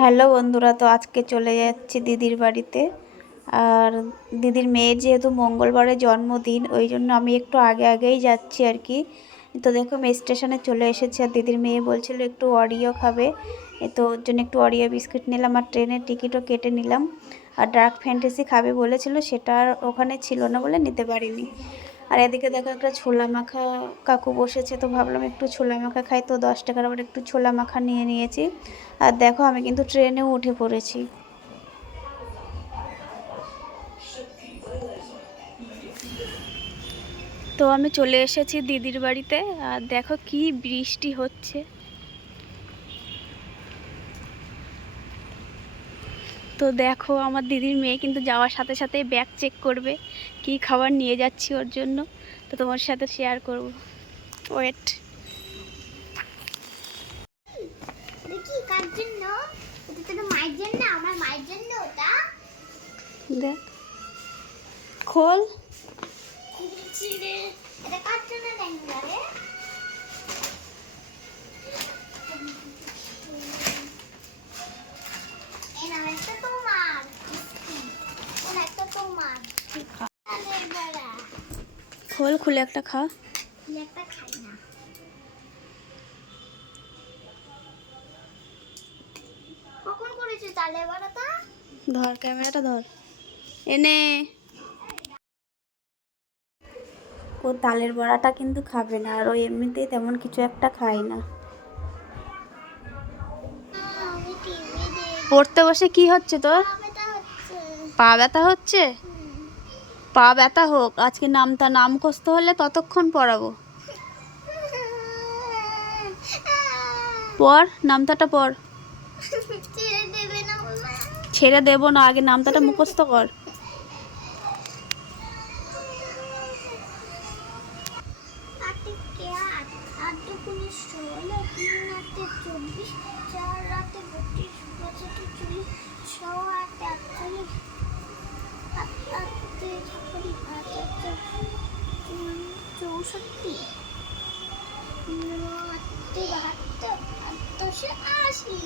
Hello বন্ধুরা, তো আজকে চলে যাচ্ছি দিদির বাড়িতে। আর দিদির মেয়ের যেহেতু মঙ্গলবারে জন্মদিন, ওই জন্য আমি একটু আগে আগেই যাচ্ছি আর কি। তো দেখো, মেয়ে স্টেশনে চলে এসেছি আর দিদির মেয়ে বলছিল একটু অরিও খাবে। তো ওর জন্য একটু অরিও বিস্কিট নিলাম আর ট্রেনের টিকিটও কেটে নিলাম। আর ডার্ক ফ্যান্টাসি খাবে বলেছিল, সেটা আর ওখানে ছিল না বলে নিতে পারিনি। আর এদিকে দেখো একটা ছোলা মাখা কাকু বসেছে, তো ভাবলাম একটু ছোলা মাখা খাই, তো দশ টাকার আবার একটু ছোলা মাখা নিয়ে নিয়েছি। আর দেখো আমি কিন্তু ট্রেনেও উঠে পড়েছি। তো আমি চলে এসেছি দিদির বাড়িতে, আর দেখো কি বৃষ্টি হচ্ছে। তো দেখো আমার দিদির মেয়ে কিন্তু যাওয়ার সাথে সাথে ব্যাগ চেক করবে কি খাবার নিয়ে যাচ্ছি ওর জন্য। তো তোমার সাথে শেয়ার করব। ওয়েট দেখি কার জন্য? এটা খোল খুলে একটা খা। ধর ক্যামেরাটা ধর। এনে ও তালের বড়াটা কিন্তু খাবে না আর ও এমনিতেই তেমন কিছু একটা খায় না। পড়তে বসে কি হচ্ছে তোর? পা ব্যথা হচ্ছে? পা ব্যথা হোক, আজকে নামটা নাম মুখস্থ হলে ততক্ষণ পড়াবো। পড়, নামতাটা পড়। ছেড়ে দেবে না, আগে নামতাটা মুখস্থ কর। চব্বিশ, চার রাতে বত্রিশ পঁচাত্তর চল্লিশ চৌষট্টি বাহাত্তর আটশো আশি